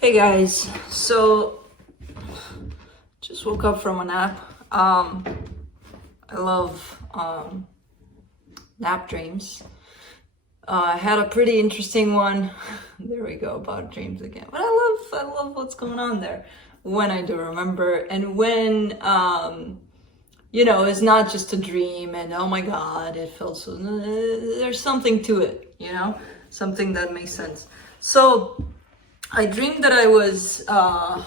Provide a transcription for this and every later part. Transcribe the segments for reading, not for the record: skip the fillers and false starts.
Hey guys, so just woke up from a nap. I love nap dreams. I had a pretty interesting one. There we go, about dreams again. But I love what's going on there when I do remember, and when it's not just a dream and oh my god, it felt so. There's something to it, something that makes sense. So I dreamed that I was kind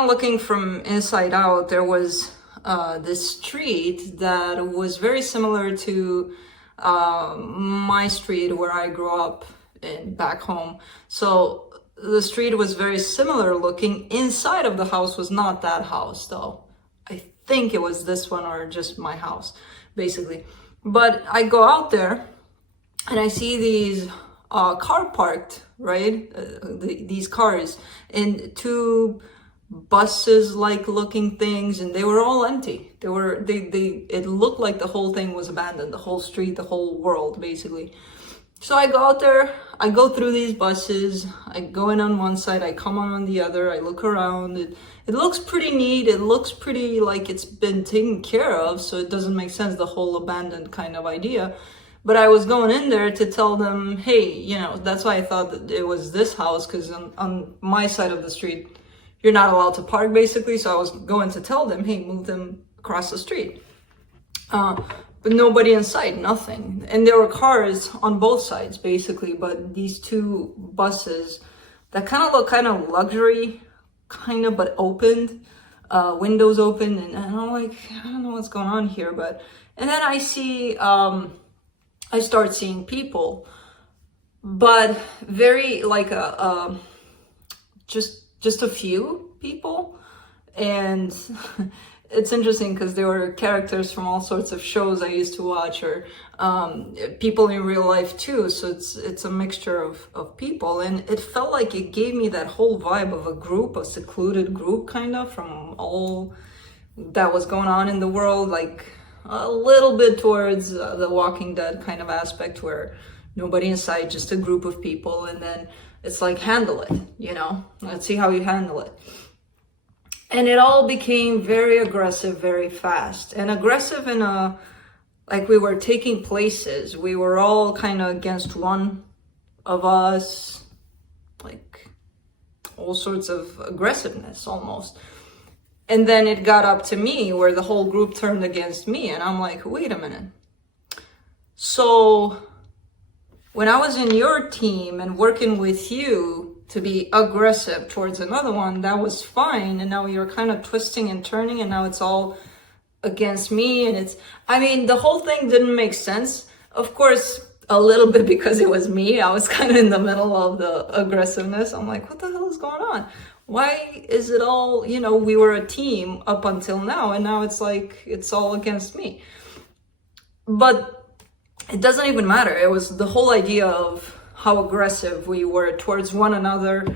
of looking from inside out. There was this street that was very similar to my street where I grew up in back home. So the street was very similar looking. Inside of the house was not that house though. I think it was this one or just my house, basically. But I go out there and I see these car parked, right? These cars and two buses like looking things, and they were all empty. It looked like the whole thing was abandoned, the whole street, the whole world, basically. So I go out there, I go through these buses, I go in on one side, I come on the other, I look around. It looks pretty neat, it looks pretty like it's been taken care of, so it doesn't make sense, the whole abandoned kind of idea. But I was going in there to tell them, hey, that's why I thought that it was this house, because on my side of the street, you're not allowed to park, basically. So I was going to tell them, hey, move them across the street. But nobody in sight, nothing. And there were cars on both sides, basically. But these two buses that kind of look kind of luxury, kind of, but opened, windows open. And I'm like, I don't know what's going on here. And then I see, I start seeing people, but very like just a few people. And it's interesting because there were characters from all sorts of shows I used to watch, or people in real life too. So it's a mixture of people, and it felt like it gave me that whole vibe of a group, a secluded group, kind of, from all that was going on in the world, like a little bit towards the Walking Dead kind of aspect, where nobody inside, just a group of people, and then it's like, handle it, let's see how you handle it. And it all became very aggressive very fast, and aggressive in a, like, we were taking places, we were all kind of against one of us, like all sorts of aggressiveness almost. And then it got up to me where the whole group turned against me, and I'm like, wait a minute. So when I was in your team and working with you to be aggressive towards another one, that was fine. And now you're kind of twisting and turning, and now it's all against me. And the whole thing didn't make sense. Of course, a little bit because it was me. I was kind of in the middle of the aggressiveness. I'm like, what the hell is going on? Why is it all, we were a team up until now, and now it's like, it's all against me. But it doesn't even matter. It was the whole idea of how aggressive we were towards one another,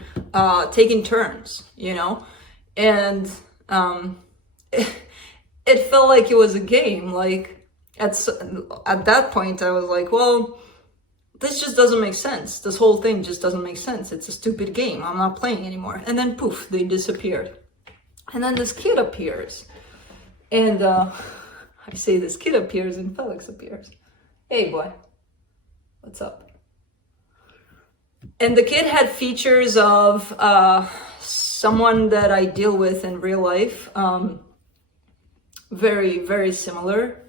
taking turns, and it felt like it was a game. Like at that point, I was like, well, this just doesn't make sense. This whole thing just doesn't make sense. It's a stupid game. I'm not playing anymore. And then poof, they disappeared. And then this kid appears. And I say this kid appears and Felix appears. Hey boy, what's up? And the kid had features of someone that I deal with in real life. Very, very similar.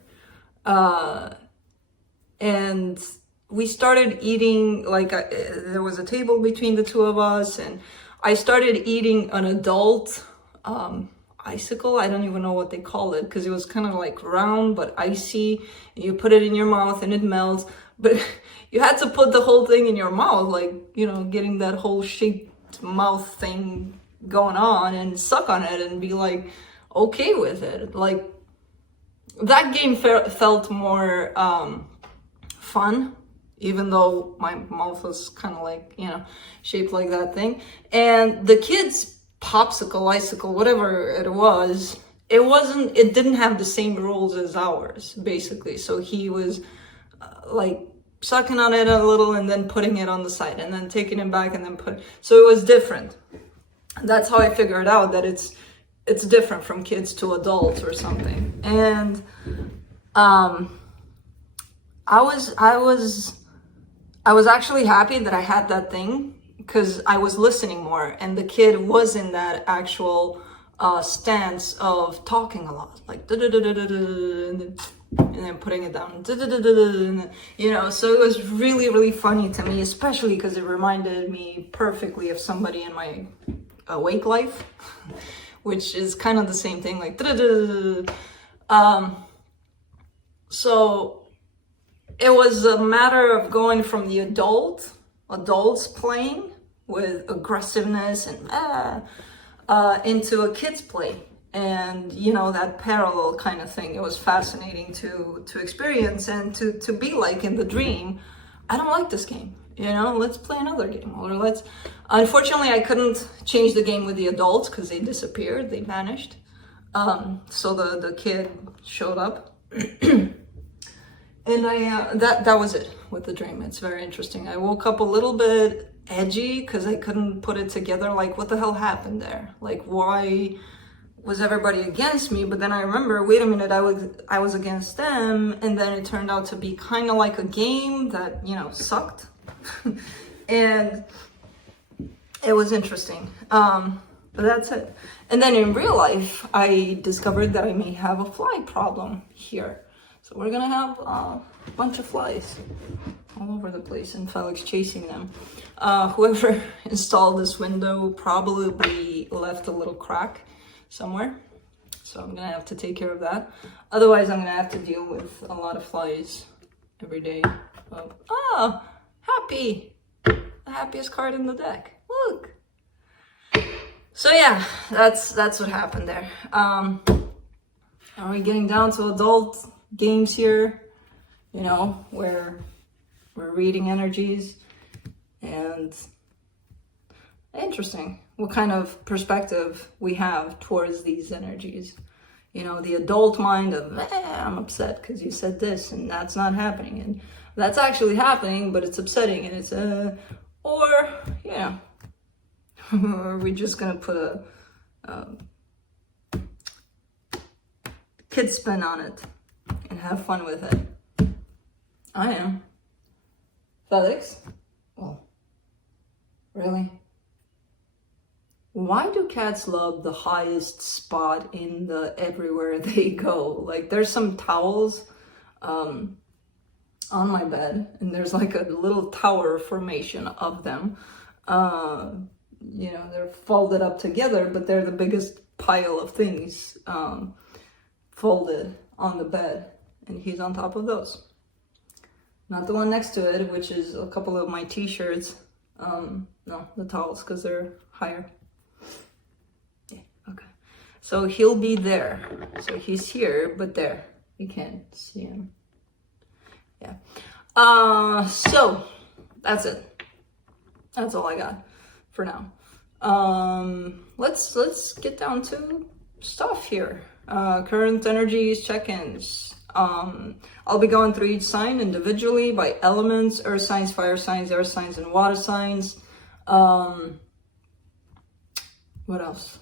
And we started eating, like, there was a table between the two of us, and I started eating an adult icicle. I don't even know what they call it, because it was kind of like round but icy, and you put it in your mouth and it melts, but you had to put the whole thing in your mouth, like, getting that whole shaped mouth thing going on, and suck on it and be like okay with it. Like, that game felt more fun, even though my mouth was kind of like, shaped like that thing. And the kids' popsicle, icicle, whatever it was, it didn't have the same rules as ours, basically. So he was like sucking on it a little and then putting it on the side and then taking it back and then so it was different. That's how I figured out that it's different from kids to adults or something. And I was actually happy that I had that thing, because I was listening more, and the kid was in that actual stance of talking a lot, like and then putting it down, you know. So it was really, really funny to me, especially because it reminded me perfectly of somebody in my awake life, which is kind of the same thing, like so it was a matter of going from the adults playing with aggressiveness and into a kid's play, and you know, that parallel kind of thing. It was fascinating to experience and to be like in the dream. I don't like this game, you know, let's play another game, or let's. Unfortunately, I couldn't change the game with the adults because they disappeared, they vanished. So the kid showed up. And that was it with the dream. It's very interesting. I woke up a little bit edgy because I couldn't put it together. Like, what the hell happened there? Like, why was everybody against me? But then I remember, wait a minute, I was against them, and then it turned out to be kind of like a game that, you know, sucked. And it was interesting. But that's it. And then in real life, I discovered that I may have a fly problem here. So we're gonna have a bunch of flies all over the place, and Felix chasing them. Whoever installed this window probably left a little crack somewhere. So I'm gonna have to take care of that. Otherwise, I'm gonna have to deal with a lot of flies every day. Oh, happy! The happiest card in the deck. Look! So yeah, that's what happened there. Are we getting down to adult games here, you know, where we're reading energies? And interesting what kind of perspective we have towards these energies. You know, the adult mind of, I'm upset because you said this and that's not happening, and that's actually happening, but it's upsetting, and it's or, you know, are we just gonna put a kid spin on it and have fun with it? I am. Felix? Well, really? Why do cats love the highest spot in the everywhere they go? Like, there's some towels on my bed, and there's like a little tower formation of them. You know, they're folded up together, but they're the biggest pile of things folded on the bed, and he's on top of those. Not the one next to it, which is a couple of my t-shirts. No, the towels, because they're higher. Yeah, okay. So he'll be there. So he's here, but there. You can't see him. Yeah. So that's it. That's all I got for now. Let's get down to stuff here. Current energies, check-ins. I'll be going through each sign individually by elements: earth signs, fire signs, air signs, and water signs. What else?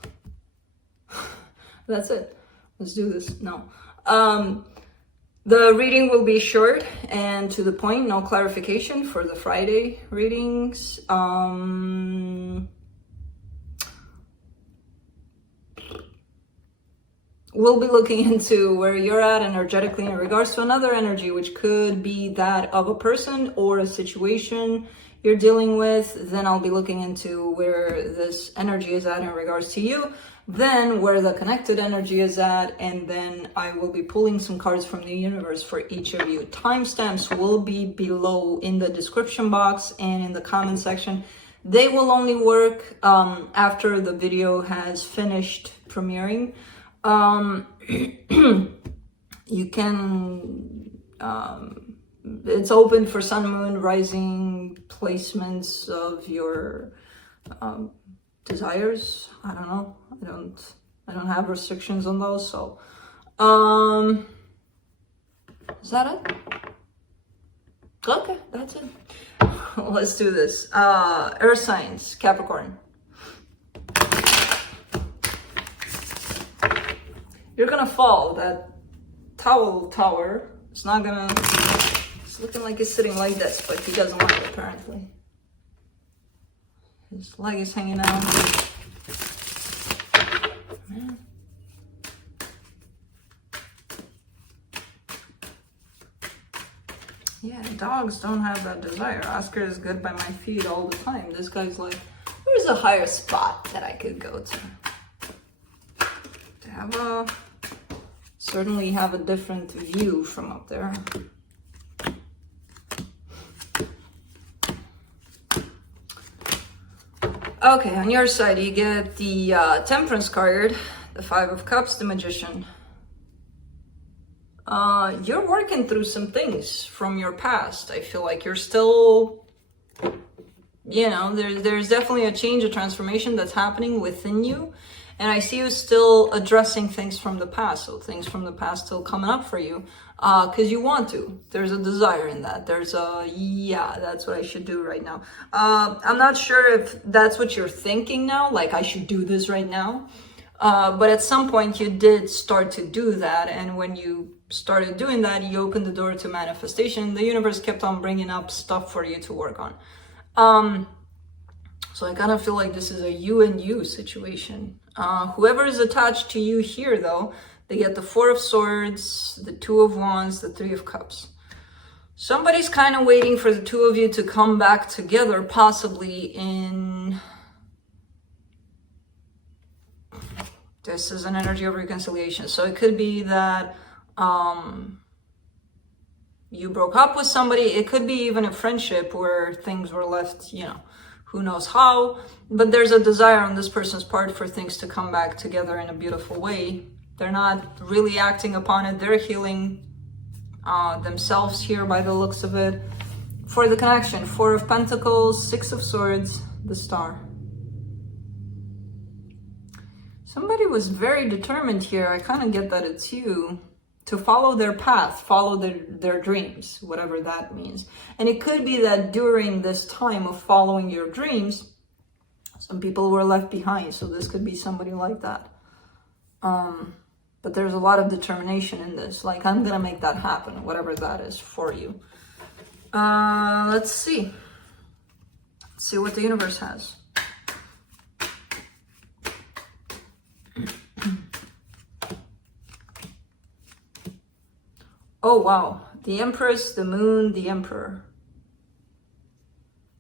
That's it. Let's do this. No. The reading will be short and to the point, no clarification for the Friday readings. We'll be looking into where you're at energetically in regards to another energy, which could be that of a person or a situation you're dealing with. Then I'll be looking into where this energy is at in regards to you, then where the connected energy is at, and then I will be pulling some cards from the universe for each of you. Timestamps will be below in the description box and in the comment section. They will only work after the video has finished premiering. You can, it's open for sun, moon, rising placements of your desires. I don't know. I don't have restrictions on those. So, is that it? Okay, that's it. Let's do this. Earth signs, Capricorn. You're gonna fall. That tower is not gonna... It's looking like he's sitting like this, but he doesn't like it, apparently. His leg is hanging out. Man. Yeah, dogs don't have that desire. Oscar is good by my feet all the time. This guy's like, where's a higher spot that I could go to? Certainly have a different view from up there. Okay, on your side, you get the Temperance card, the Five of Cups, the Magician. You're working through some things from your past. I feel like you're still, you know, there's definitely a change, a transformation that's happening within you. And I see you still addressing things from the past. So things from the past still coming up for you because you want to. There's a desire in that. There's a, yeah, that's what I should do right now. I'm not sure if that's what you're thinking now, like I should do this right now. But at some point you did start to do that. And when you started doing that, you opened the door to manifestation. The universe kept on bringing up stuff for you to work on. So I kind of feel like this is a you and you situation. Whoever is attached to you here, though, they get the Four of Swords, the Two of Wands, the Three of Cups. Somebody's kind of waiting for the two of you to come back together, possibly in... This is an energy of reconciliation. So it could be that you broke up with somebody. It could be even a friendship where things were left, you know, who knows how, but there's a desire on this person's part for things to come back together in a beautiful way. They're not really acting upon it. They're healing themselves here by the looks of it. For the connection, Four of Pentacles, Six of Swords, the Star. Somebody was very determined here. I kind of get that it's you. To follow their path, follow their dreams, whatever that means. And it could be that during this time of following your dreams, some people were left behind. So this could be somebody like that. But there's a lot of determination in this. Like, I'm going to make that happen, whatever that is for you. Let's see. Let's see what the universe has. Oh, wow. The Empress, the Moon, the Emperor.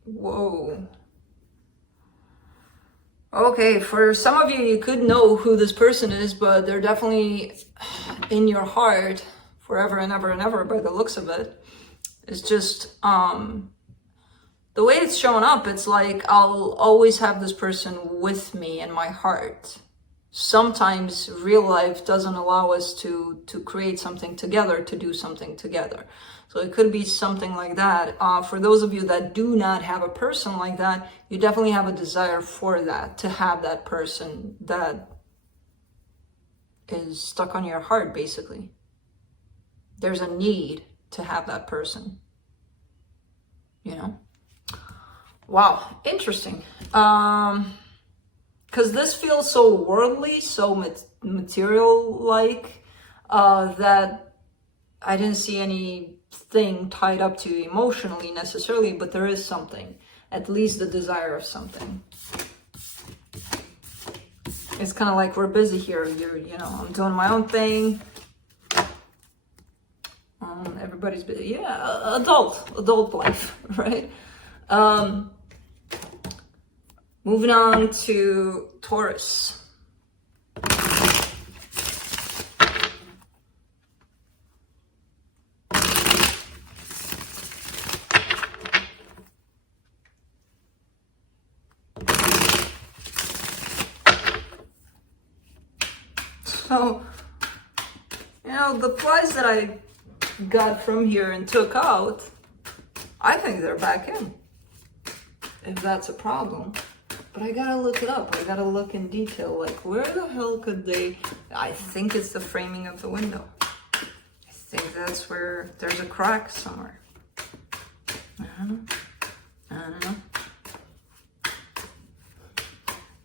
Whoa. Okay, for some of you, you could know who this person is, but they're definitely in your heart forever and ever and ever by the looks of it. It's just, the way it's showing up, it's like I'll always have this person with me in my heart. Sometimes real life doesn't allow us to create something together, to do something together. So it could be something like that. For those of you that do not have a person like that, you definitely have a desire for that, to have that person that is stuck on your heart, basically. There's a need to have that person, you know? Wow, interesting. Because this feels so worldly, so material-like, that I didn't see anything tied up to you emotionally necessarily, but there is something, at least the desire of something. It's kind of like we're busy here. You know, I'm doing my own thing. Everybody's busy. Yeah, adult life, right? Moving on to Taurus. So, you know, the flies that I got from here and took out, I think they're back in, if that's a problem. But I gotta look it up. I gotta look in detail. Like, where the hell could they... I think it's the framing of the window. I think that's where there's a crack somewhere. I don't know. I don't know.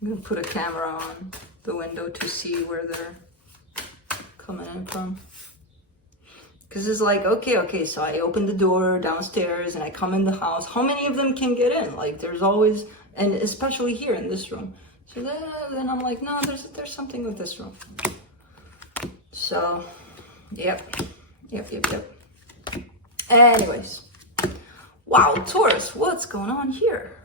I'm gonna put a camera on the window to see where they're coming in from. Because it's like, okay, so I open the door downstairs and I come in the house. How many of them can get in? Like, there's always, and especially here in this room. So then I'm like, no, there's something with this room. So, yep. Anyways, wow, Taurus, what's going on here?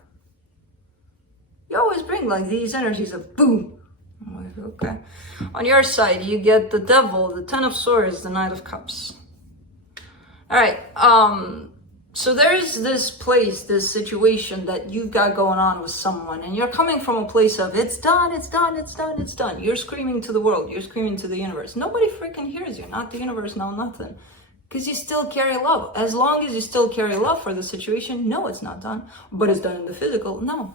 You always bring like these energies of boom. I'm like, okay. On your side, you get the Devil, the Ten of Swords, the Knight of Cups. All right, so there's this place, this situation that you've got going on with someone, and you're coming from a place of it's done. You're screaming to the world, you're screaming to the universe. Nobody freaking hears you, not the universe, no nothing. Because you still carry love. As long as you still carry love for the situation, no, it's not done. But it's done in the physical, no.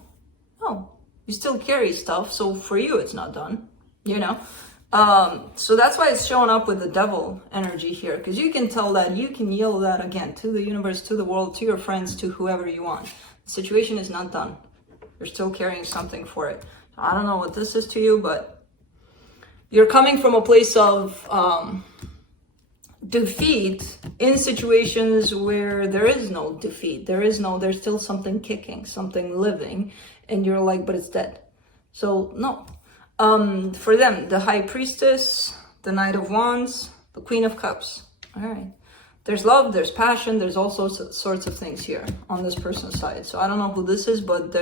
You still carry stuff, so for you it's not done, you know? So that's why it's showing up with the Devil energy here, because you can tell that you can yield that again to the universe, to the world, to your friends, to whoever you want. The situation is not done. You're still carrying something for it. I don't know what this is to you, but you're coming from a place of defeat in situations where there is no defeat. There's still something kicking, something living, and you're like, but it's dead. So no. For them, the High Priestess, the Knight of Wands, the Queen of Cups. All right. There's love, there's passion, there's all sorts of things here on this person's side. So I don't know who this is, but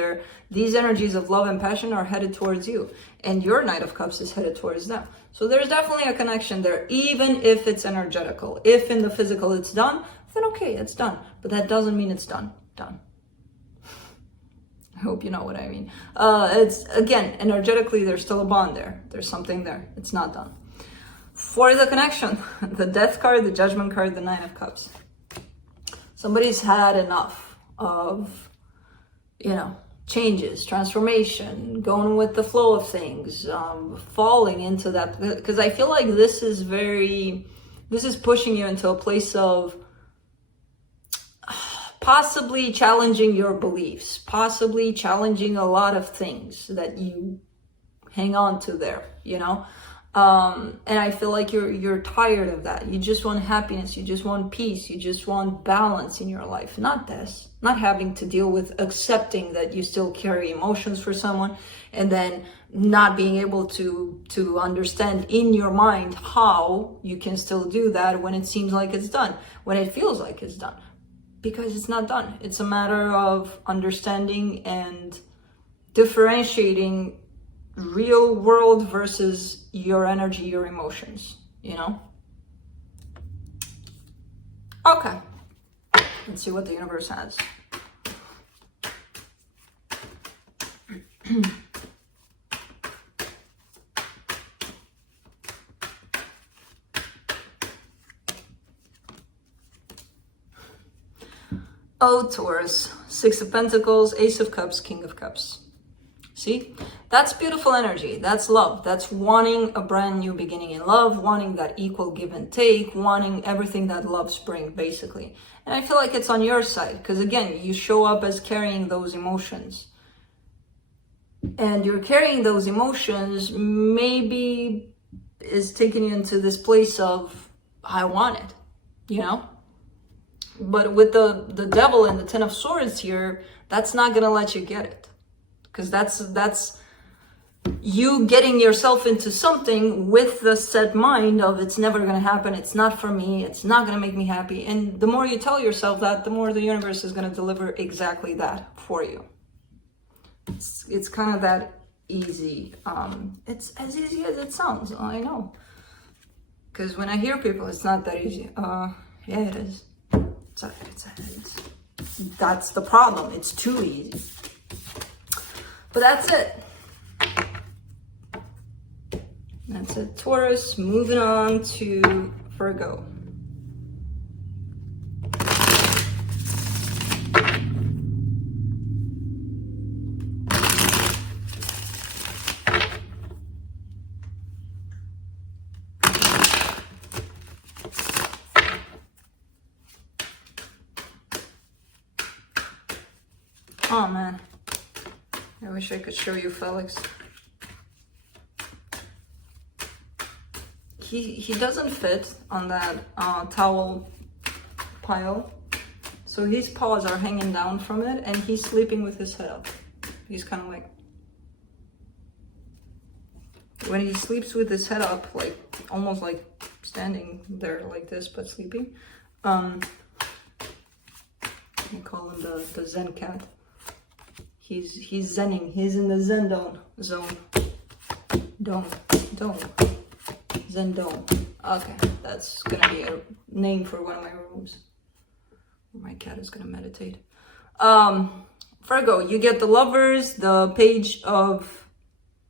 these energies of love and passion are headed towards you. And your Knight of Cups is headed towards them. So there's definitely a connection there, even if it's energetical. If in the physical it's done, then okay, it's done. But that doesn't mean it's done. I hope you know what I mean. It's, again, energetically, there's still a bond there. There's something there. It's not done. For the connection, the Death card, the Judgment card, the Nine of Cups. Somebody's had enough of, changes, transformation, going with the flow of things, falling into that. Because I feel like this is pushing you into a place of possibly challenging your beliefs, possibly challenging a lot of things that you hang on to there, and I feel like you're tired of that. You just want happiness, you just want peace, you just want balance in your life. Not having to deal with accepting that you still carry emotions for someone, and then not being able to understand in your mind how you can still do that when it seems like it's done, when it feels like it's done. Because it's not done. It's a matter of understanding and differentiating real world versus your energy, your emotions, Okay. Let's see what the universe has. Oh, Taurus, Six of Pentacles, Ace of Cups, King of Cups. See, that's beautiful energy. That's love. That's wanting a brand new beginning in love, wanting that equal give and take, wanting everything that loves bring, basically. And I feel like it's on your side, because again, you show up as carrying those emotions. And you're carrying those emotions, maybe is taking you into this place of, I want it, But with the Devil and the Ten of Swords here, that's not going to let you get it. Because that's you getting yourself into something with the set mind of it's never going to happen, it's not for me, it's not going to make me happy. And the more you tell yourself that, the more the universe is going to deliver exactly that for you. It's kind of that easy. It's as easy as it sounds, I know. Because when I hear people, it's not that easy. Yeah, it is. That's the problem. It's too easy. But that's it. That's it. Taurus, moving on to Virgo. Oh man, I wish I could show you Felix. He doesn't fit on that towel pile, so his paws are hanging down from it, and he's sleeping with his head up. He's kind of like, when he sleeps with his head up, like almost like standing there like this but sleeping, we call him the Zen cat. He's zenning. He's in the Zen zone. Zen dome. Okay, that's gonna be a name for one of my rooms. My cat is gonna meditate. Virgo, you get the Lovers, the Page of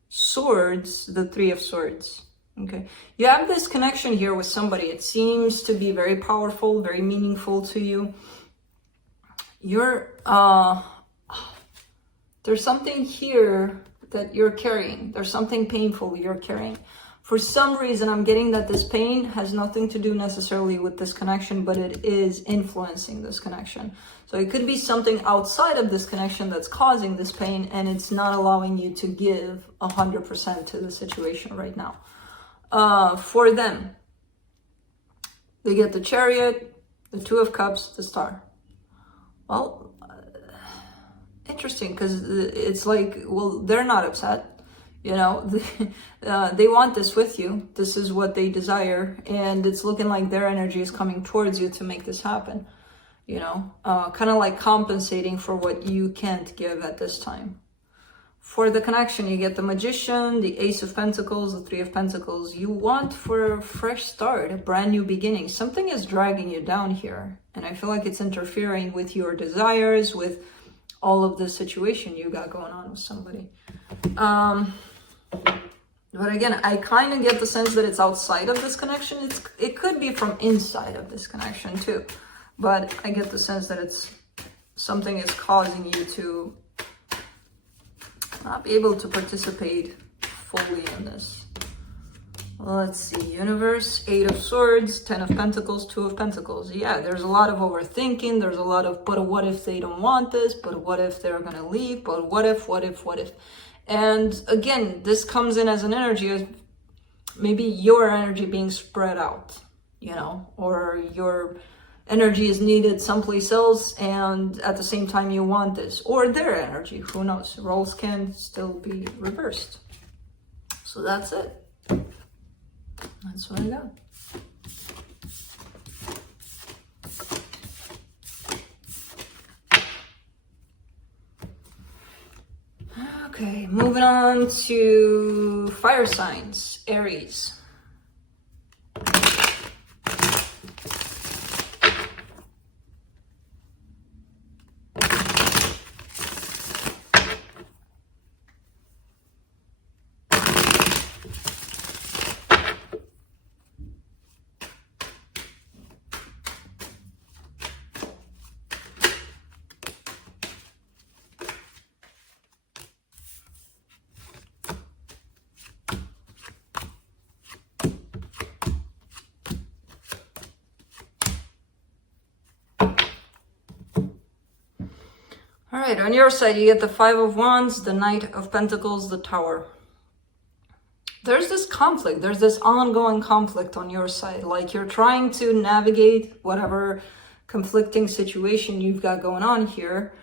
Swords, the Three of Swords. Okay, you have this connection here with somebody. It seems to be very powerful, very meaningful to you. You're there's something here that you're carrying. There's something painful you're carrying. For some reason, I'm getting that this pain has nothing to do necessarily with this connection, but it is influencing this connection. So it could be something outside of this connection that's causing this pain, and it's not allowing you to give 100% to the situation right now. For them, they get the Chariot, the Two of Cups, the Star. Well, interesting, because it's like, well, they're not upset. You know, they want this with you. This is what they desire. And it's looking like their energy is coming towards you to make this happen. You know, kind of like compensating for what you can't give at this time. For the connection, you get the Magician, the Ace of Pentacles, the Three of Pentacles. You want for a fresh start, a brand new beginning. Something is dragging you down here. And I feel like it's interfering with your desires, with all of the situation you got going on with somebody. But again, I kind of get the sense that it's outside of this connection. It could be from inside of this connection too. But I get the sense that it's something is causing you to not be able to participate fully in this. Let's see, Universe, Eight of Swords, Ten of Pentacles, Two of Pentacles. Yeah, there's a lot of overthinking. There's a lot of, but what if they don't want this? But what if they're going to leave? But what if? And again, this comes in as an energy of maybe your energy being spread out, you know, or your energy is needed someplace else, and at the same time you want this, or their energy, who knows? Roles can still be reversed. So that's it. That's what I got. Okay, moving on to fire signs, Aries. All right, on your side, you get the Five of Wands, the Knight of Pentacles, the Tower. There's this conflict. There's this ongoing conflict on your side. Like you're trying to navigate whatever conflicting situation you've got going on here.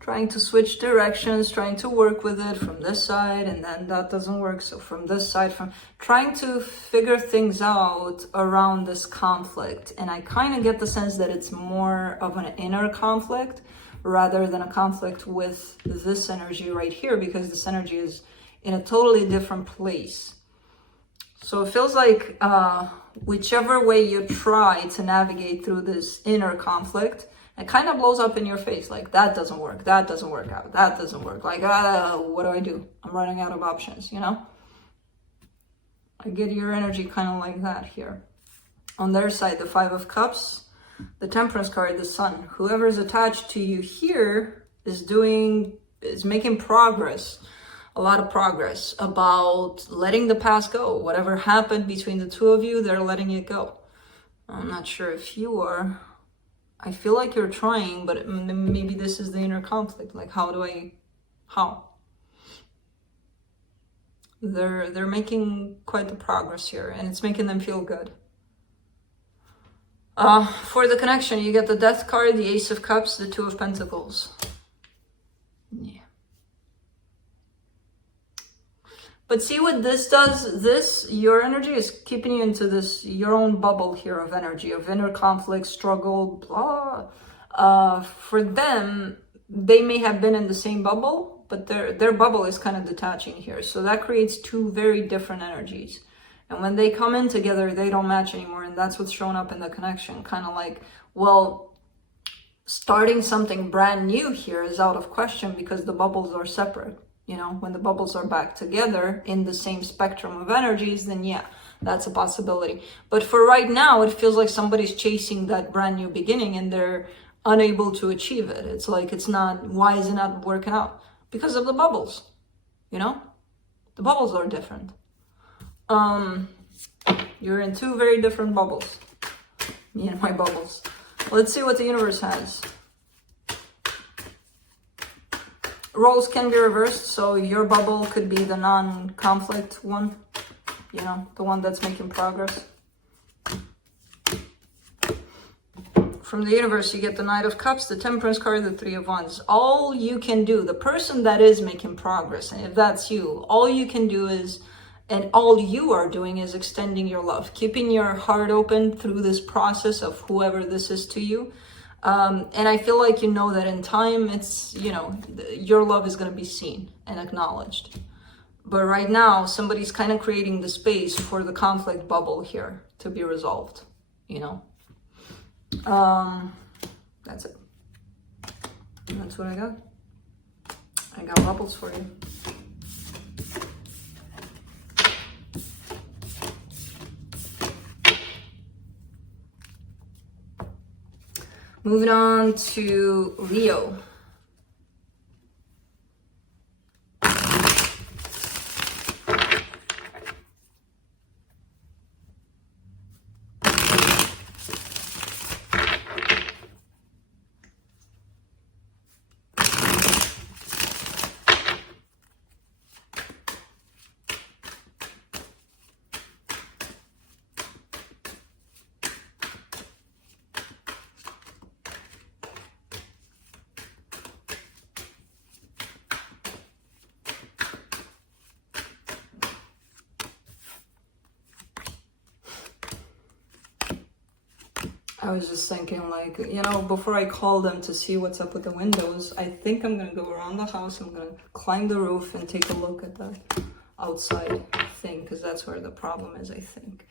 Trying to switch directions, trying to work with it from this side, and then that doesn't work. So from this side, trying to figure things out around this conflict. And I kind of get the sense that it's more of an inner conflict rather than a conflict with this energy right here, because this energy is in a totally different place. So it feels like whichever way you try to navigate through this inner conflict, it kind of blows up in your face. Like, that doesn't work. That doesn't work out. That doesn't work. Like, what do? I'm running out of options, you know? I get your energy kind of like that here. On their side, the Five of Cups, the Temperance card, the Sun. Whoever's attached to you here is making progress. A lot of progress about letting the past go. Whatever happened between the two of you, they're letting it go. I'm not sure if you are. I feel like you're trying, but maybe this is the inner conflict. Like, how? They're making quite the progress here, and it's making them feel good. For the connection, you get the Death card, the Ace of Cups, the Two of Pentacles. Yeah. But see what this does? This, your energy is keeping you into this, your own bubble here of energy, of inner conflict, struggle, blah. For them, they may have been in the same bubble, but their bubble is kind of detaching here. So that creates two very different energies. And when they come in together, they don't match anymore. And that's what's shown up in the connection. Kind of like, well, starting something brand new here is out of question because the bubbles are separate. You know, when the bubbles are back together in the same spectrum of energies, then yeah, that's a possibility. But for right now, it feels like somebody's chasing that brand new beginning and they're unable to achieve it. It's like, it's not, why is it not working out? Because of the bubbles, you know? The bubbles are different. You're in two very different bubbles. Me and my bubbles. Let's see what the universe has. Roles can be reversed, so your bubble could be the non-conflict one, you know, the one that's making progress. From the universe, you get the Knight of Cups, the Temperance card, the Three of Wands. All you can do, the person that is making progress, and if that's you, all you can do is, and all you are doing is extending your love, keeping your heart open through this process of whoever this is to you. And I feel like you know that in time, it's, you know, your love is going to be seen and acknowledged. But right now, somebody's kind of creating the space for the conflict bubble here to be resolved, you know. That's it. And that's what I got. I got bubbles for you. Moving on to Leo. I was just thinking, like, you know, before I call them to see what's up with the windows, I think I'm gonna go around the house. I'm gonna climb the roof and take a look at the outside thing, because that's where the problem is, I think.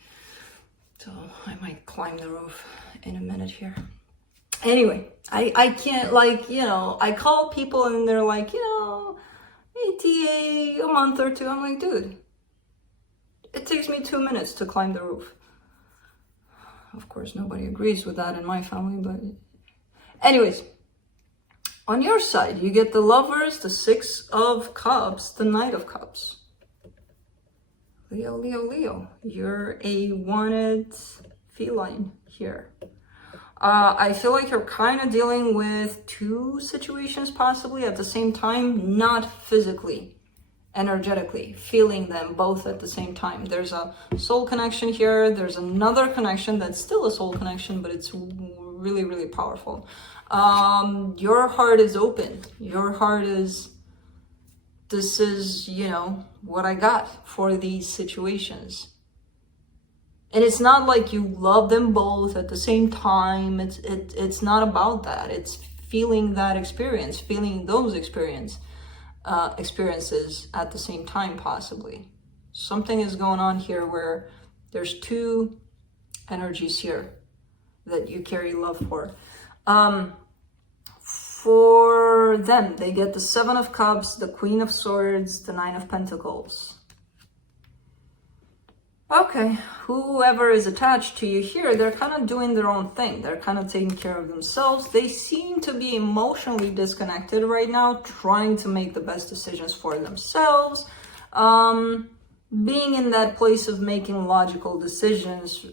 So I might climb the roof in a minute here. Anyway, I can't, like, you know, I call people and they're like, you know, ETA a month or two. I'm like, dude, it takes me 2 minutes to climb the roof. Of course, nobody agrees with that in my family, but anyways, on your side, you get the Lovers, the Six of Cups, the Knight of Cups. Leo, Leo, Leo, you're a wanted feline here. I feel like you're kind of dealing with two situations possibly at the same time, not physically, energetically, feeling them both at the same time. There's a soul connection here. There's another connection that's still a soul connection, but it's really, really powerful. Your heart is open. Your heart is, this is, you know, what I got for these situations. And it's not like you love them both at the same time. It's not about that. It's feeling that experience, feeling those experiences at the same time, possibly. Something is going on here where there's two energies here that you carry love for. For them, they get the Seven of Cups, the Queen of Swords, the Nine of Pentacles. Okay, whoever is attached to you here, they're kind of doing their own thing. They're kind of taking care of themselves. They seem to be emotionally disconnected right now, trying to make the best decisions for themselves. Being in that place of making logical decisions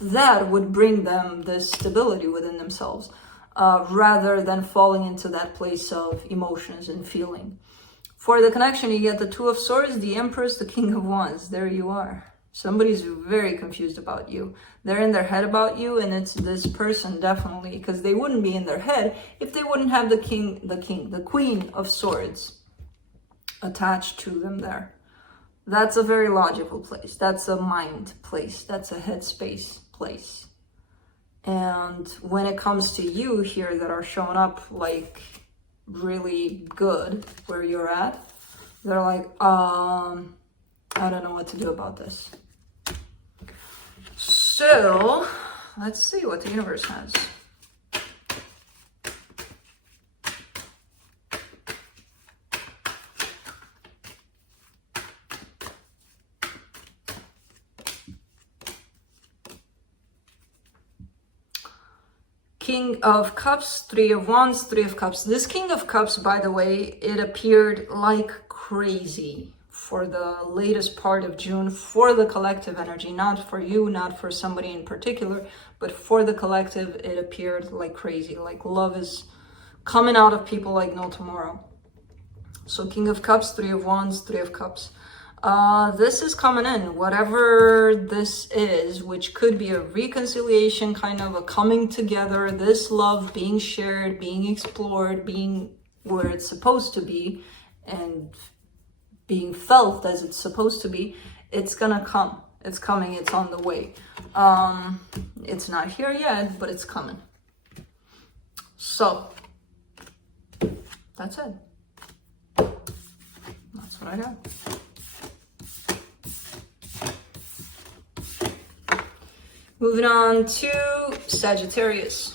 that would bring them this stability within themselves, rather than falling into that place of emotions and feeling. For the connection, you get the Two of Swords, the Empress, the King of Wands. There you are. Somebody's very confused about you. They're in their head about you, and it's this person definitely, because they wouldn't be in their head if they wouldn't have the Queen of Swords attached to them there. That's a very logical place. That's a mind place. That's a headspace place. And when it comes to you here that are showing up like really good where you're at, they're like, I don't know what to do about this. So let's see what the universe has. King of Cups, Three of Wands, Three of Cups. This King of Cups, by the way, it appeared like crazy for the latest part of June, for the collective energy, not for you, not for somebody in particular, but for the collective, it appeared like crazy, like love is coming out of people like no tomorrow. So King of Cups, Three of Wands, Three of Cups. This is coming in, whatever this is, which could be a reconciliation, kind of a coming together, this love being shared, being explored, being where it's supposed to be, and being felt as it's supposed to be. It's gonna come. It's coming. It's on the way. It's not here yet, but it's coming. So that's it. That's what I got. Moving on to Sagittarius.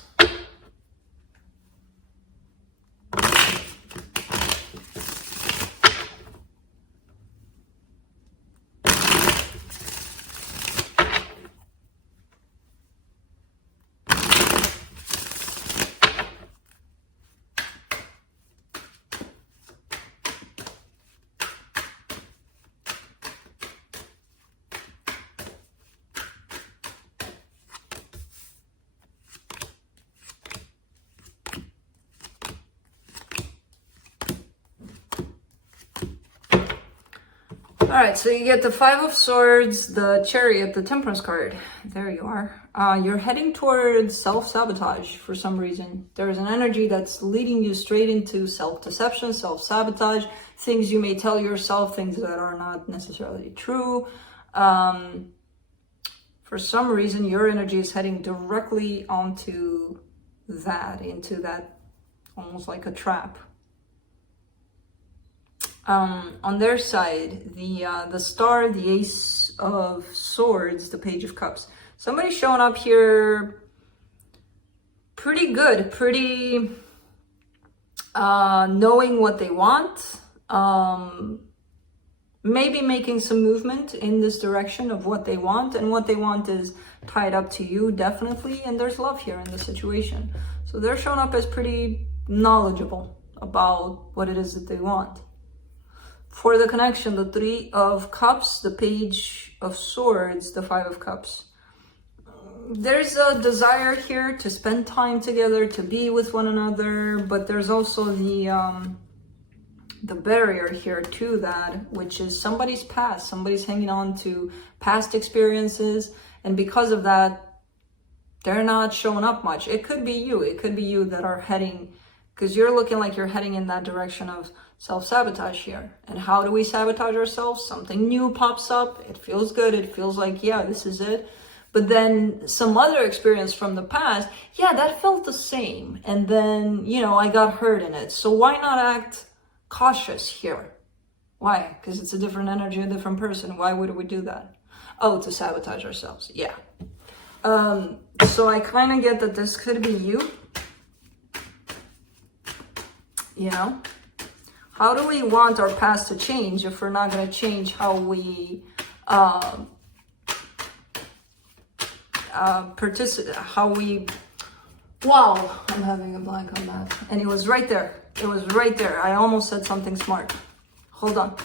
All right, so you get the Five of Swords, the Chariot, the Temperance card. There you are. You're heading towards self-sabotage for some reason. There's an energy that's leading you straight into self-deception, self-sabotage, things you may tell yourself, things that are not necessarily true. For some reason, your energy is heading directly onto that, into that almost like a trap. On their side, the Star, the Ace of Swords, the Page of Cups. Somebody's showing up here pretty good, pretty knowing what they want, maybe making some movement in this direction of what they want, and what they want is tied up to you, definitely, and there's love here in the situation. So they're showing up as pretty knowledgeable about what it is that they want. For the connection, the Three of Cups, the Page of Swords, the Five of Cups. There's a desire here to spend time together, to be with one another, but there's also the barrier here to that, which is somebody's past. Somebody's hanging on to past experiences, and because of that, they're not showing up much. It could be you. It could be you that are heading, because you're looking like you're heading in that direction of self-sabotage here. And how do we sabotage ourselves? Something new pops up. It feels good. It feels like, yeah, this is it. But then some other experience from the past, yeah, that felt the same. And then, you know, I got hurt in it. So why not act cautious here? Why? Because it's a different energy, a different person. Why would we do that? Oh, to sabotage ourselves. Yeah. So I kind of get that this could be you. You know? How do we want our past to change if we're not going to change how we participate, how we... Wow, I'm having a blank on that. And it was right there. It was right there. I almost said something smart. Hold on.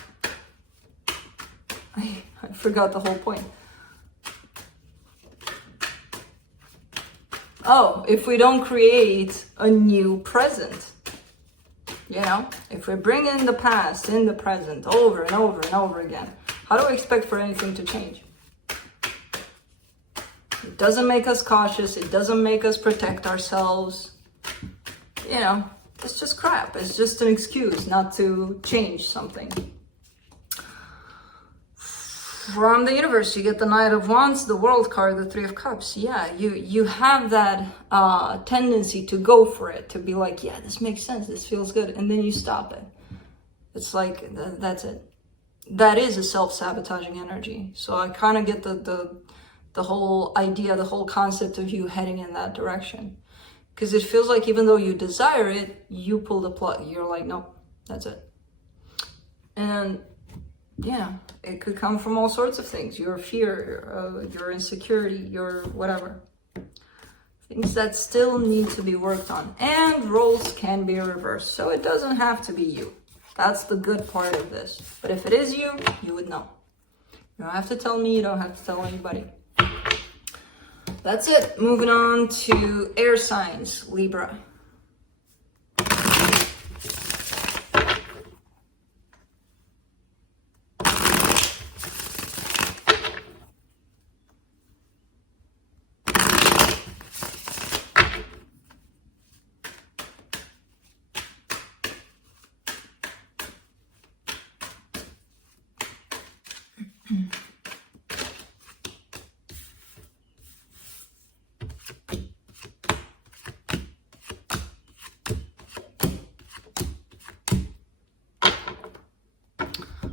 I forgot the whole point. Oh, if we don't create a new present, you know, if we bring in the past in the present over and over and over again, how do we expect for anything to change? It doesn't make us cautious. It doesn't make us protect ourselves. You know, it's just crap. It's just an excuse not to change something. From the universe, you get the Knight of Wands, the World card, the Three of Cups. Yeah, you have that tendency to go for it, to be like, yeah, this makes sense, this feels good, and then you stop it. It's like, that's it. That is a self-sabotaging energy. So I kind of get the whole idea, the whole concept of you heading in that direction. Because it feels like even though you desire it, you pull the plug. You're like, no, that's it. And yeah, it could come from all sorts of things. Your fear, your insecurity, your whatever. Things that still need to be worked on. And roles can be reversed. So it doesn't have to be you. That's the good part of this. But if it is you, you would know. You don't have to tell me. You don't have to tell anybody. That's it. Moving on to air signs, Libra.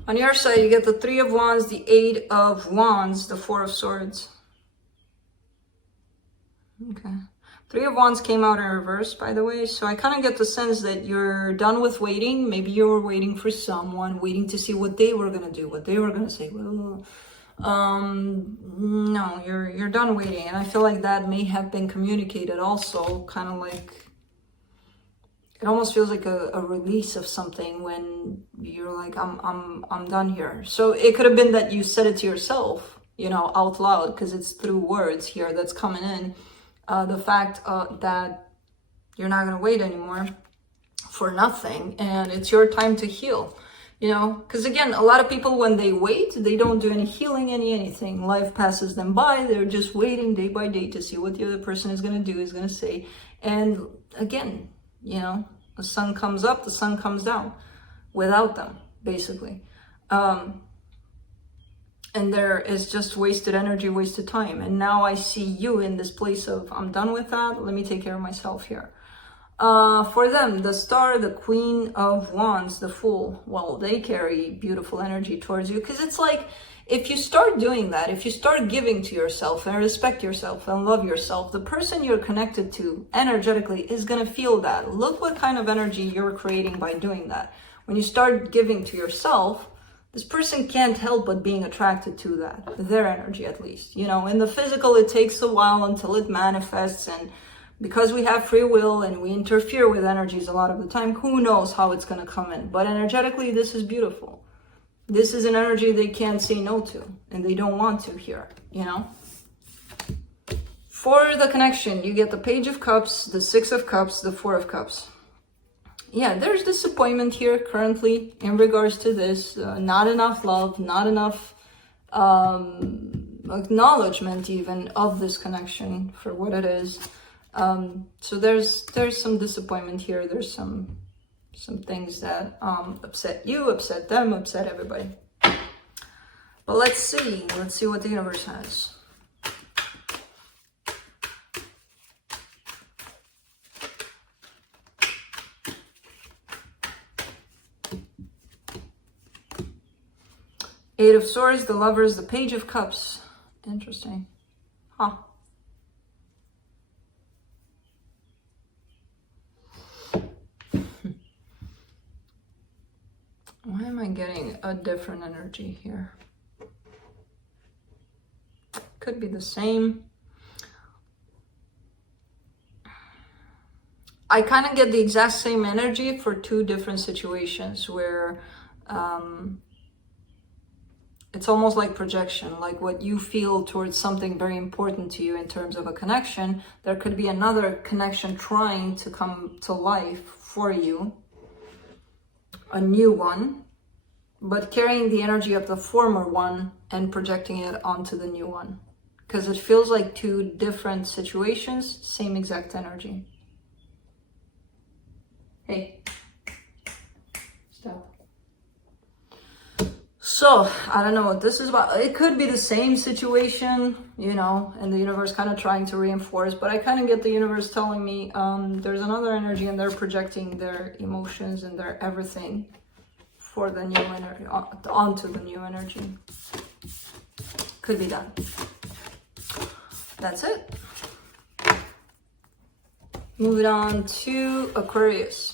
On your side, you get the Three of Wands, the Eight of Wands, the Four of Swords. Okay. Three of Wands came out in reverse, by the way. So I kind of get the sense that you're done with waiting. Maybe you were waiting for someone, waiting to see what they were going to do, what they were going to say. Well, no, you're done waiting. And I feel like that may have been communicated also, kind of like, it almost feels like a release of something when you're like, I'm done here. So it could have been that you said it to yourself, you know, out loud, because it's through words here that's coming in. The fact that you're not going to wait anymore for nothing, and it's your time to heal, you know, because again, a lot of people, when they wait, they don't do any healing, anything. Life passes them by. They're just waiting day by day to see what the other person is going to do, is going to say. And again, you know, the sun comes up, the sun comes down without them, basically. And there is just wasted energy, wasted time. And now I see you in this place of, I'm done with that. Let me take care of myself here. For them, the Star, the Queen of Wands, the Fool, well, they carry beautiful energy towards you. Because it's like, if you start doing that, if you start giving to yourself and respect yourself and love yourself, the person you're connected to energetically is going to feel that. Look what kind of energy you're creating by doing that. When you start giving to yourself, this person can't help but being attracted to that, their energy at least. You know, in the physical, it takes a while until it manifests, and because we have free will and we interfere with energies a lot of the time, who knows how it's going to come in. But energetically, this is beautiful. This is an energy they can't say no to, and they don't want to here, you know. For the connection, you get the Page of Cups, the Six of Cups, the Four of Cups. Yeah, there's disappointment here currently in regards to this. Not enough love, not enough acknowledgement even of this connection for what it is. So there's some disappointment here. There's some things that upset you, upset them, upset everybody. But let's see what the universe has. Eight of Swords, the Lovers, the Page of Cups. Interesting. Huh. Why am I getting a different energy here? Could be the same. I kind of get the exact same energy for two different situations where It's almost like projection, like what you feel towards something very important to you in terms of a connection. There could be another connection trying to come to life for you, a new one, but carrying the energy of the former one and projecting it onto the new one. Because it feels like two different situations, same exact energy. Hey, stop. So, I don't know what this is about. It could be the same situation, you know, and the universe kind of trying to reinforce, but I kind of get the universe telling me there's another energy and they're projecting their emotions and their everything for the new energy, onto the new energy. Could be that. That's it. Moving on to Aquarius.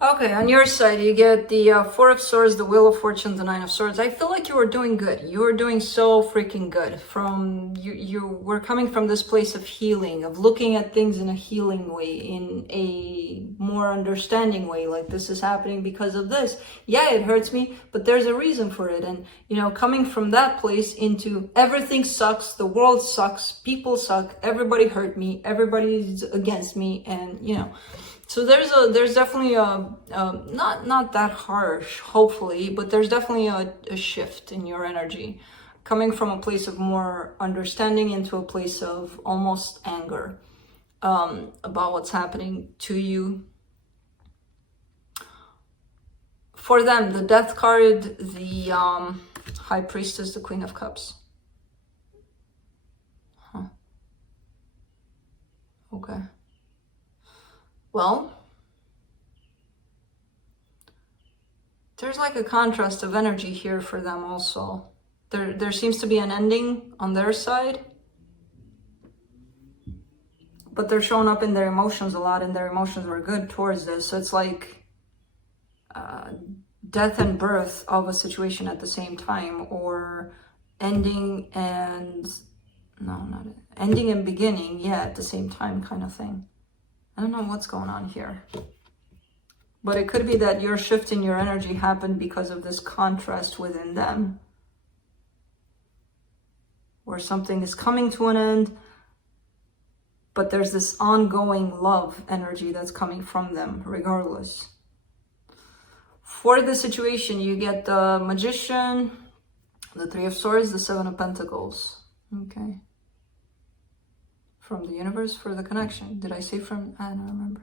Okay, on your side, you get the Four of Swords, the Wheel of Fortune, the Nine of Swords. I feel like you were doing good. You were doing so freaking good. You were coming from this place of healing, of looking at things in a healing way, in a more understanding way. Like, this is happening because of this. Yeah, it hurts me, but there's a reason for it. And, you know, coming from that place into everything sucks, the world sucks, people suck, everybody hurt me, everybody's against me, and, you know. So there's definitely a not that harsh, hopefully, but there's definitely a shift in your energy, coming from a place of more understanding into a place of almost anger about what's happening to you. For them, the Death card, the High Priestess, the Queen of Cups. Huh. Okay. Well, there's like a contrast of energy here for them also. There seems to be an ending on their side, but they're showing up in their emotions a lot, and their emotions were good towards this. So it's like death and birth of a situation at the same time, or ending and ending and beginning, yeah, at the same time kind of thing. I don't know what's going on here. But it could be that your shift in your energy happened because of this contrast within them, where something is coming to an end, but there's this ongoing love energy that's coming from them regardless. For the situation, you get the Magician, the Three of Swords, the Seven of Pentacles. Okay. From the universe for the connection. Did I say from? I don't remember.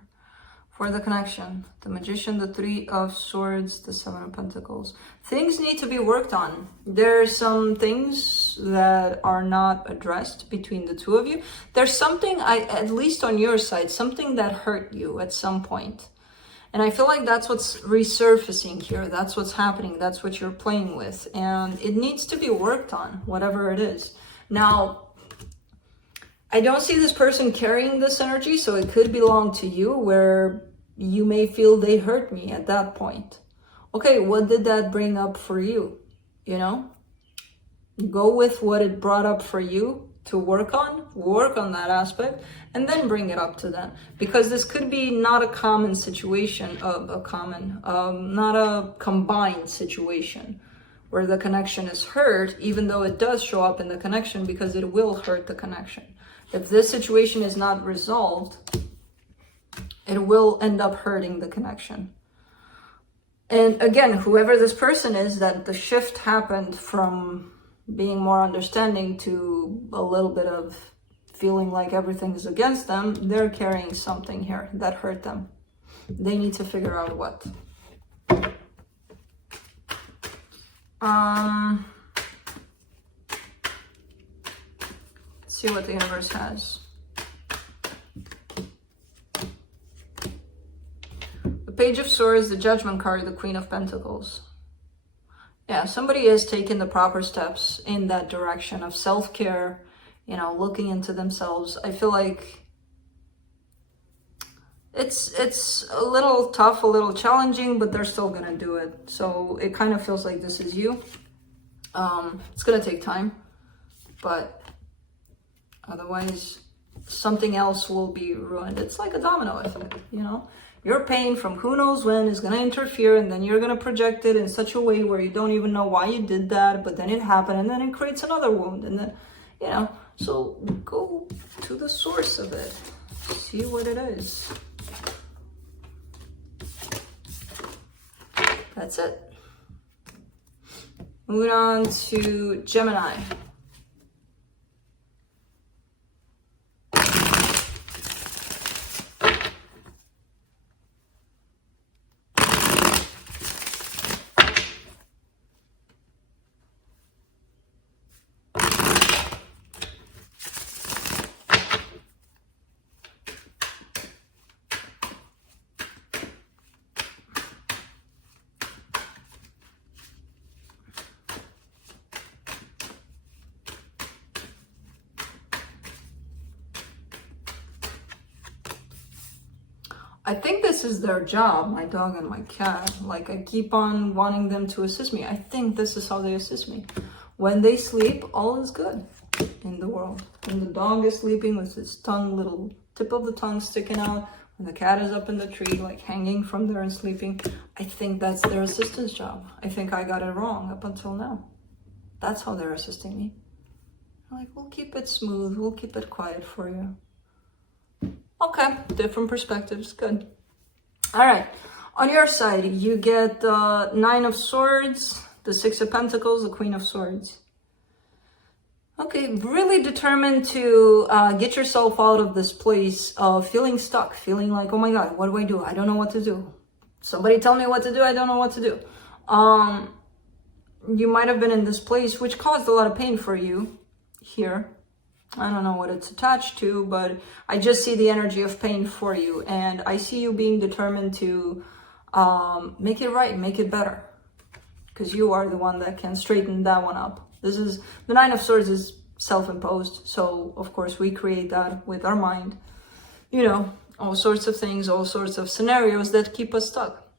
For the connection, the Magician, the Three of Swords, the Seven of Pentacles. Things need to be worked on. There are some things that are not addressed between the two of you. There's something, at least on your side, something that hurt you at some point. And I feel like that's what's resurfacing here. That's what's happening. That's what you're playing with. And it needs to be worked on, whatever it is. Now, I don't see this person carrying this energy, so it could belong to you, where you may feel they hurt me at that point. Okay, what did that bring up for you? You know? Go with what it brought up for you to work on that aspect, and then bring it up to them. Because this could be not a common situation, not a combined situation, where the connection is hurt, even though it does show up in the connection, because it will hurt the connection. If this situation is not resolved, it will end up hurting the connection. And again, whoever this person is, that the shift happened from being more understanding to a little bit of feeling like everything is against them, they're carrying something here that hurt them. They need to figure out what. see what the universe has. The Page of Swords, the Judgment card, the Queen of Pentacles. Yeah, somebody is taking the proper steps in that direction of self-care, you know, looking into themselves. I feel like it's a little tough, a little challenging, but they're still gonna do it. So it kind of feels like this is you. It's gonna take time, but otherwise something else will be ruined. It's like a domino effect, you know? Your pain from who knows when is gonna interfere, and then you're gonna project it in such a way where you don't even know why you did that, but then it happened, and then it creates another wound, and then, you know, so go to the source of it. See what it is. That's it. Moving on to Gemini. I think this is their job, my dog and my cat. Like, I keep on wanting them to assist me. I think this is how they assist me. When they sleep, all is good in the world. When the dog is sleeping with his tongue, little tip of the tongue sticking out, when the cat is up in the tree, like hanging from there and sleeping, I think that's their assistant's job. I think I got it wrong up until now. That's how they're assisting me. I'm like, we'll keep it smooth, we'll keep it quiet for you. Okay, different perspectives, good. All right, on your side, you get the Nine of Swords, the Six of Pentacles, the Queen of Swords. Okay, really determined to get yourself out of this place of feeling stuck, feeling like, oh my God, what do? I don't know what to do. Somebody tell me what to do, I don't know what to do. You might have been in this place which caused a lot of pain for you here. I don't know what it's attached to, but I just see the energy of pain for you. And I see you being determined to make it right, make it better. Because you are the one that can straighten that one up. This is, the Nine of Swords is self-imposed. So, of course, we create that with our mind. You know, all sorts of things, all sorts of scenarios that keep us stuck.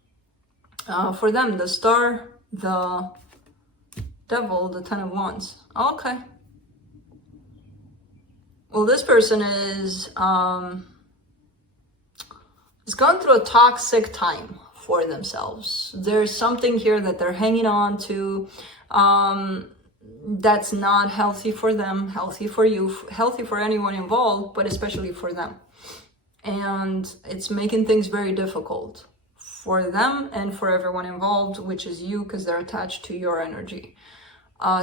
For them, the Star, the Devil, the Ten of Wands. Okay. Well, this person is going through a toxic time for themselves. There's something here that they're hanging on to that's not healthy for them, healthy for you, healthy for anyone involved, but especially for them. And it's making things very difficult for them and for everyone involved, which is you, because they're attached to your energy.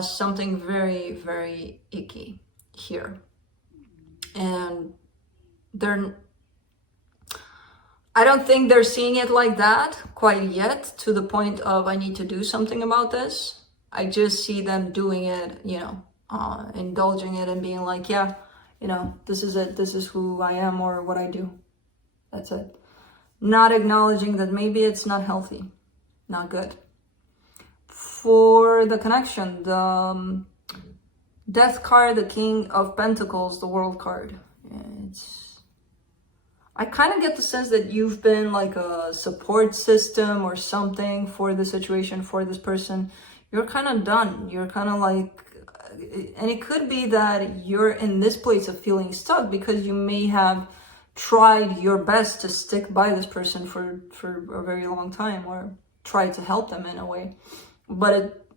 Something very, very icky here. And I don't think they're seeing it like that quite yet, to the point of I need to do something about this. I just see them doing it, you know, indulging it and being like, yeah, you know, this is it, this is who I am or what I do. That's it. Not acknowledging that maybe it's not healthy, not good. For the connection, the Death card, the King of Pentacles, the World card. I kind of get the sense that you've been like a support system or something for the situation, for this person. You're kind of done. You're kind of like, and it could be that you're in this place of feeling stuck because you may have tried your best to stick by this person for a very long time, or try to help them in a way. But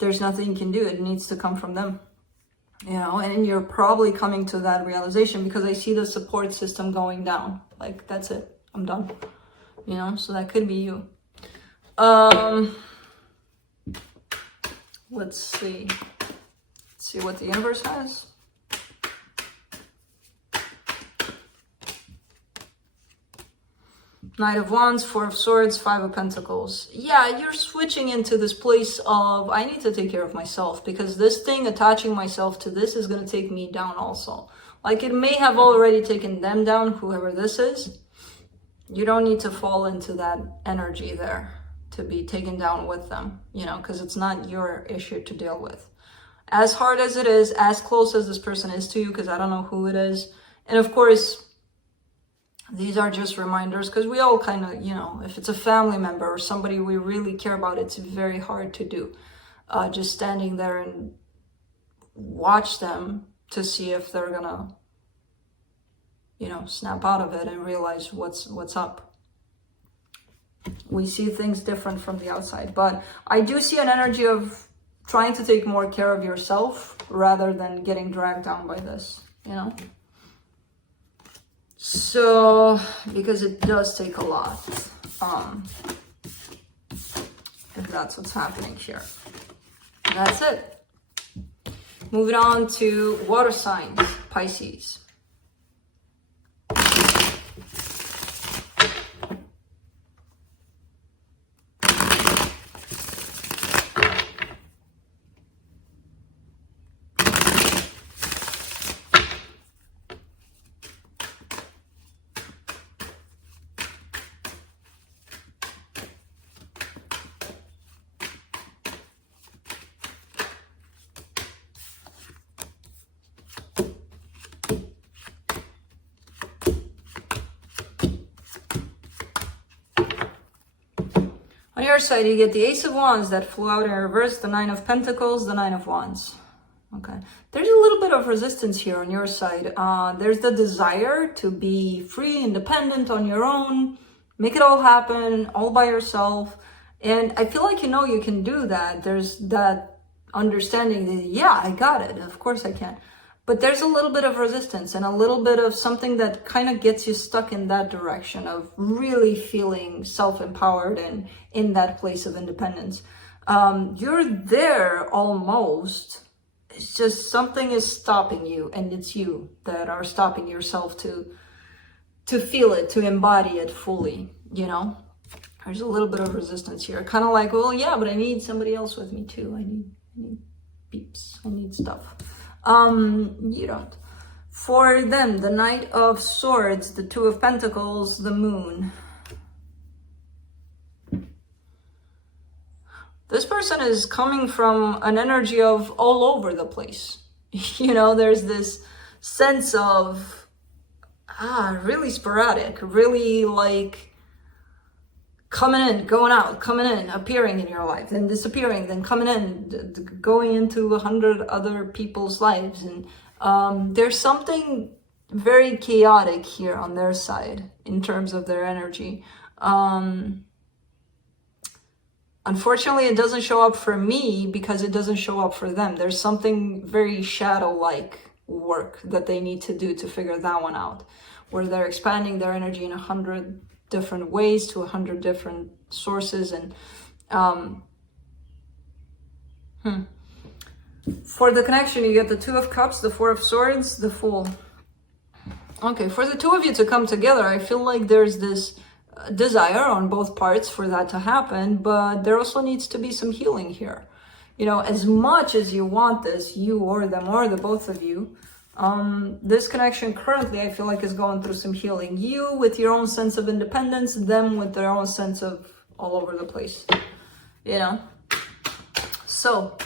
there's nothing you can do. It needs to come from them. You know, and you're probably coming to that realization because I see the support system going down. Like, that's it. I'm done. You know, so that could be you. Let's see. Let's see what the universe has. Knight of Wands, Four of Swords, Five of Pentacles. Yeah, you're switching into this place of, I need to take care of myself, because this thing, attaching myself to this, is going to take me down also. Like, it may have already taken them down, whoever this is. You don't need to fall into that energy there to be taken down with them, you know, because it's not your issue to deal with. As hard as it is, as close as this person is to you, because I don't know who it is. And of course, these are just reminders, because we all kind of, you know, if it's a family member or somebody we really care about, it's very hard to do. Just standing there and watch them to see if they're gonna, you know, snap out of it and realize what's up. We see things different from the outside, but I do see an energy of trying to take more care of yourself rather than getting dragged down by this, you know? So, because it does take a lot, if that's what's happening here. That's it. Moving on to water signs, Pisces. On your side, you get the Ace of Wands that flew out in reverse, the Nine of Pentacles, the Nine of Wands. Okay. There's a little bit of resistance here on your side. There's the desire to be free, independent, on your own, make it all happen, all by yourself. And I feel like, you know, you can do that. There's that understanding that, yeah, I got it. Of course I can. But there's a little bit of resistance and a little bit of something that kind of gets you stuck in that direction of really feeling self-empowered and in that place of independence. You're there almost. It's just something is stopping you, and it's you that are stopping yourself to feel it, to embody it fully, you know? There's a little bit of resistance here. Kind of like, well, yeah, but I need somebody else with me too. I need peeps. I need stuff. You don't. For them, the Knight of Swords, the Two of Pentacles, the Moon. This person is coming from an energy of all over the place. You know, there's this sense of, really sporadic, really like coming in, going out, coming in, appearing in your life, then disappearing, then coming in, going into 100 other people's lives. And there's something very chaotic here on their side in terms of their energy. Unfortunately, it doesn't show up for me because it doesn't show up for them. There's something very shadow-like work that they need to do to figure that one out, where they're expanding their energy in 100 different ways to 100 different sources. And for the connection, you get the Two of Cups, the Four of Swords, the Fool. Okay, for the two of you to come together, I feel like there's this desire on both parts for that to happen, but there also needs to be some healing here. You know, as much as you want this, you or them or the both of you, this connection currently I feel like is going through some healing. You with your own sense of independence, them with their own sense of all over the place, you know. So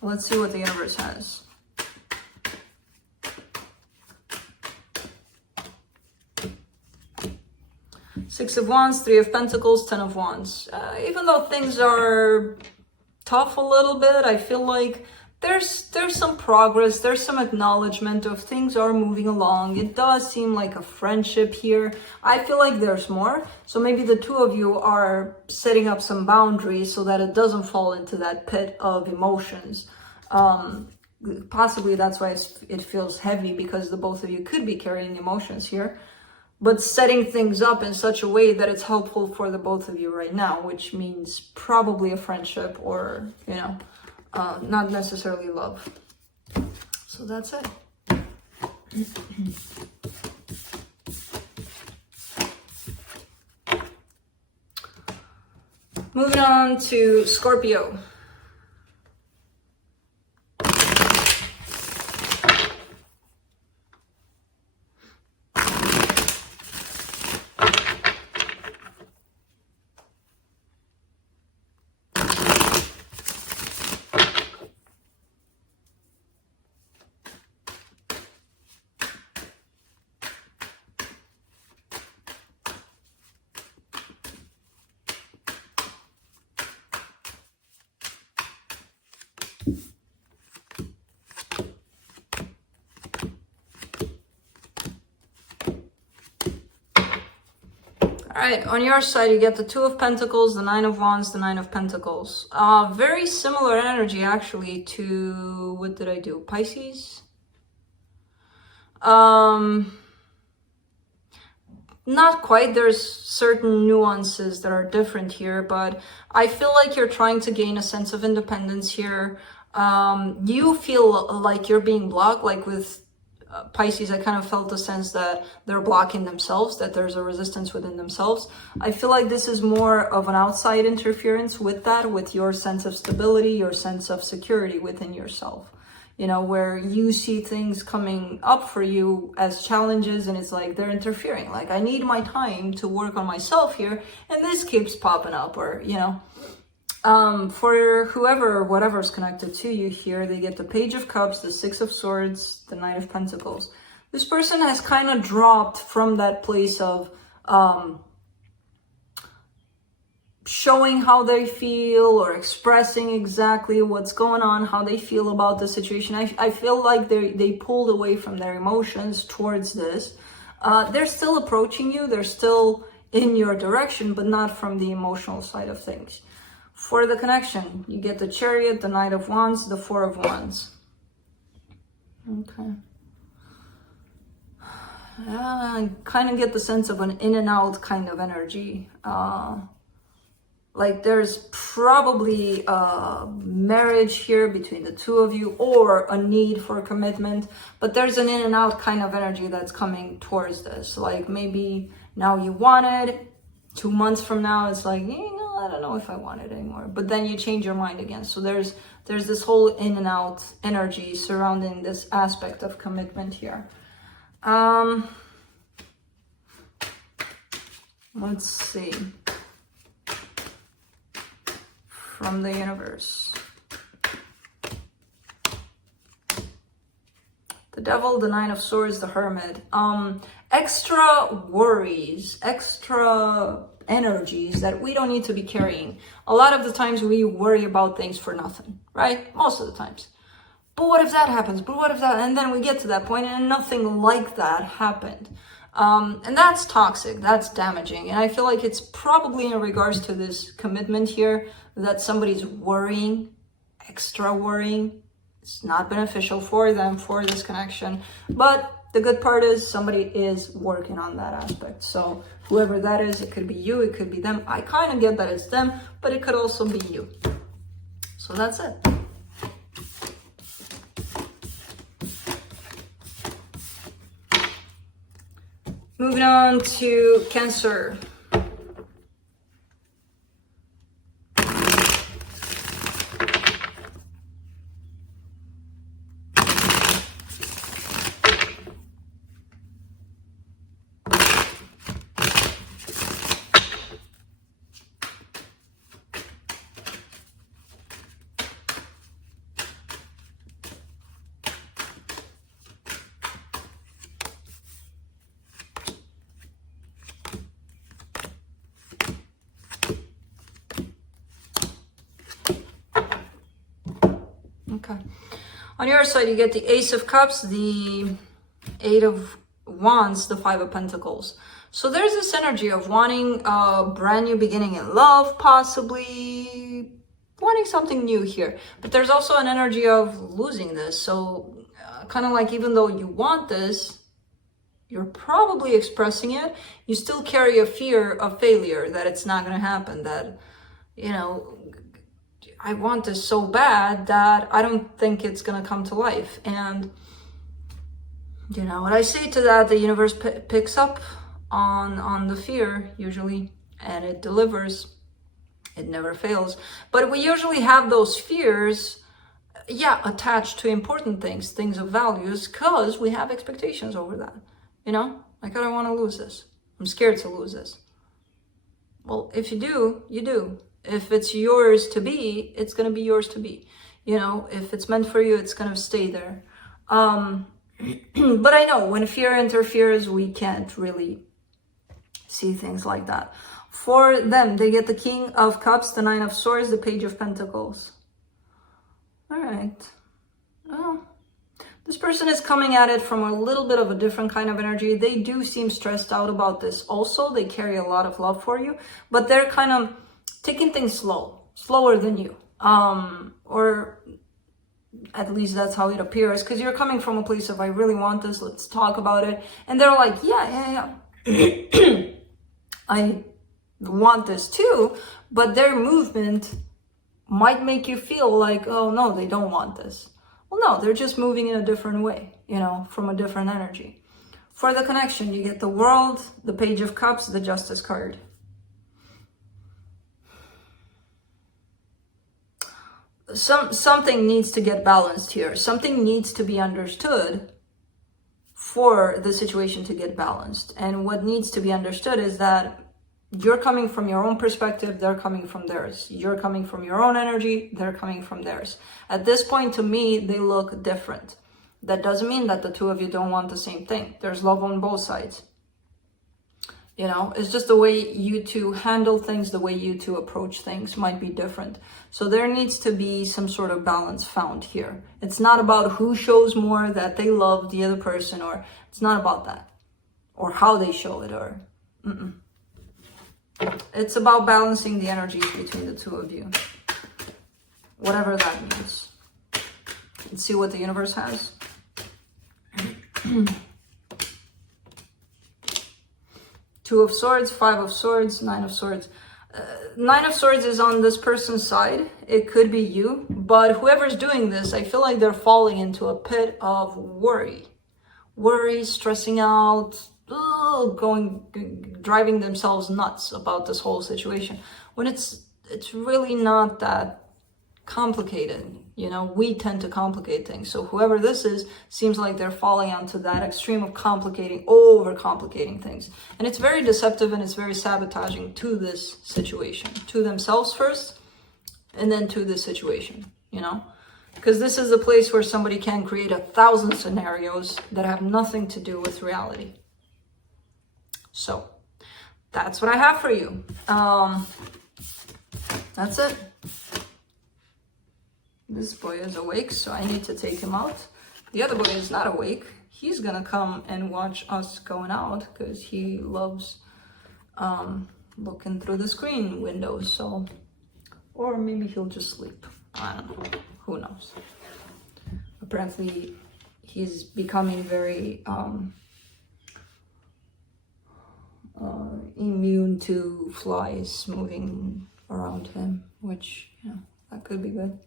let's see what the universe has. Six of Wands, Three of Pentacles, Ten of Wands. Even though things are tough a little bit, I feel like there's some progress, there's some acknowledgement of things are moving along. It does seem like a friendship here. I feel like there's more. So maybe the two of you are setting up some boundaries so that it doesn't fall into that pit of emotions. Possibly that's why it feels heavy, because the both of you could be carrying emotions here. But setting things up in such a way that it's helpful for the both of you right now, which means probably a friendship or, you know, not necessarily love. So that's it. Moving on to Scorpio. All right, on your side, you get the Two of Pentacles, the Nine of Wands, the Nine of Pentacles. Very similar energy, actually, to, what did I do? Pisces? Not quite. There's certain nuances that are different here, but I feel like you're trying to gain a sense of independence here. You feel like you're being blocked, like with Pisces, I kind of felt the sense that they're blocking themselves, that there's a resistance within themselves. I feel like this is more of an outside interference with that, with your sense of stability, your sense of security within yourself. You know, where you see things coming up for you as challenges and it's like they're interfering. Like, I need my time to work on myself here and this keeps popping up, or, you know. For whoever, whatever's connected to you here, they get the Page of Cups, the Six of Swords, the Knight of Pentacles. This person has kind of dropped from that place of showing how they feel or expressing exactly what's going on, how they feel about the situation. I feel like they pulled away from their emotions towards this. They're still approaching you. They're still in your direction, but not from the emotional side of things. For the connection, you get the Chariot, the Knight of Wands, the Four of Wands. Okay. I kind of get the sense of an in and out kind of energy. Like there's probably a marriage here between the two of you, or a need for commitment, but there's an in and out kind of energy that's coming towards this. Like maybe now you want it, 2 months from now it's like, I don't know if I want it anymore, but then you change your mind again. So there's this whole in and out energy surrounding this aspect of commitment here. Let's see. From the universe. The Devil, the Nine of Swords, the Hermit. Extra worries, extra energies that we don't need to be carrying. A lot of the times we worry about things for nothing, right? Most of the times. But what if that happens? But what if that? And then we get to that point and nothing like that happened. And that's toxic, that's damaging. And I feel like it's probably in regards to this commitment here that somebody's worrying, extra worrying. It's not beneficial for them, for this connection. But the good part is somebody is working on that aspect. So whoever that is, it could be you, it could be them. I kind of get that it's them, but it could also be you. So that's it. Moving on to Cancer. Okay. On your side, you get the Ace of Cups, the Eight of Wands, the Five of Pentacles. So there's this energy of wanting a brand new beginning in love, possibly wanting something new here. But there's also an energy of losing this. So kind of like, even though you want this, you're probably expressing it, you still carry a fear of failure, that it's not going to happen, that, you know, I want this so bad that I don't think it's going to come to life. And, you know, what I say to that, the universe picks up on the fear, usually, and it delivers. It never fails. But we usually have those fears, yeah, attached to important things, things of values, because we have expectations over that. You know, like, I don't want to lose this. I'm scared to lose this. Well, if you do, you do. If it's yours to be, it's going to be yours to be. You know, if it's meant for you, it's going to stay there. But I know when fear interferes, we can't really see things like that. For them, they get the King of Cups, the Nine of Swords, the Page of Pentacles. All right. Oh, this person is coming at it from a little bit of a different kind of energy. They do seem stressed out about this also. They carry a lot of love for you, but they're kind of taking things slower than you. Or at least that's how it appears, because you're coming from a place of, I really want this, let's talk about it. And they're like, yeah. I want this too, but their movement might make you feel like, oh no, they don't want this. Well, no, they're just moving in a different way, you know, from a different energy. For the connection, you get the World, the Page of Cups, the Justice card. Something needs to get balanced here. Something needs to be understood for the situation to get balanced. And what needs to be understood is that you're coming from your own perspective, they're coming from theirs. You're coming from your own energy, they're coming from theirs. At this point, to me, they look different. That doesn't mean that the two of you don't want the same thing. There's love on both sides. You know, it's just the way you two handle things, the way you two approach things might be different. So there needs to be some sort of balance found here. It's not about who shows more that they love the other person, or it's not about that. Or how they show it, or... It's about balancing the energies between the two of you. Whatever that means. Let's see what the universe has. Two of Swords, Five of Swords, Nine of Swords. Nine of Swords is on this person's side. It could be you. But whoever's doing this, I feel like they're falling into a pit of worry. Worry, stressing out, driving themselves nuts about this whole situation, when it's really not that complicated. You know, we tend to complicate things. So whoever this is seems like they're falling onto that extreme of overcomplicating things. And it's very deceptive, and it's very sabotaging to this situation, to themselves first, and then to the situation, you know? Because this is a place where somebody can create 1,000 scenarios that have nothing to do with reality. So that's what I have for you. That's it. This boy is awake, so I need to take him out. The other boy is not awake. He's gonna come and watch us going out because he loves looking through the screen windows. So, or maybe he'll just sleep. I don't know. Who knows? Apparently, he's becoming very immune to flies moving around him, which, you know, that could be good,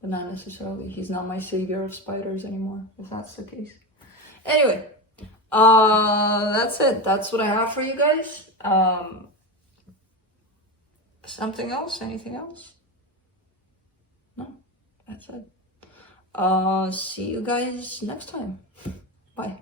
but not necessarily. He's not my savior of spiders anymore, if that's the case. Anyway, that's it. That's what I have for you guys. Something else? Anything else? No, that's it. See you guys next time. Bye.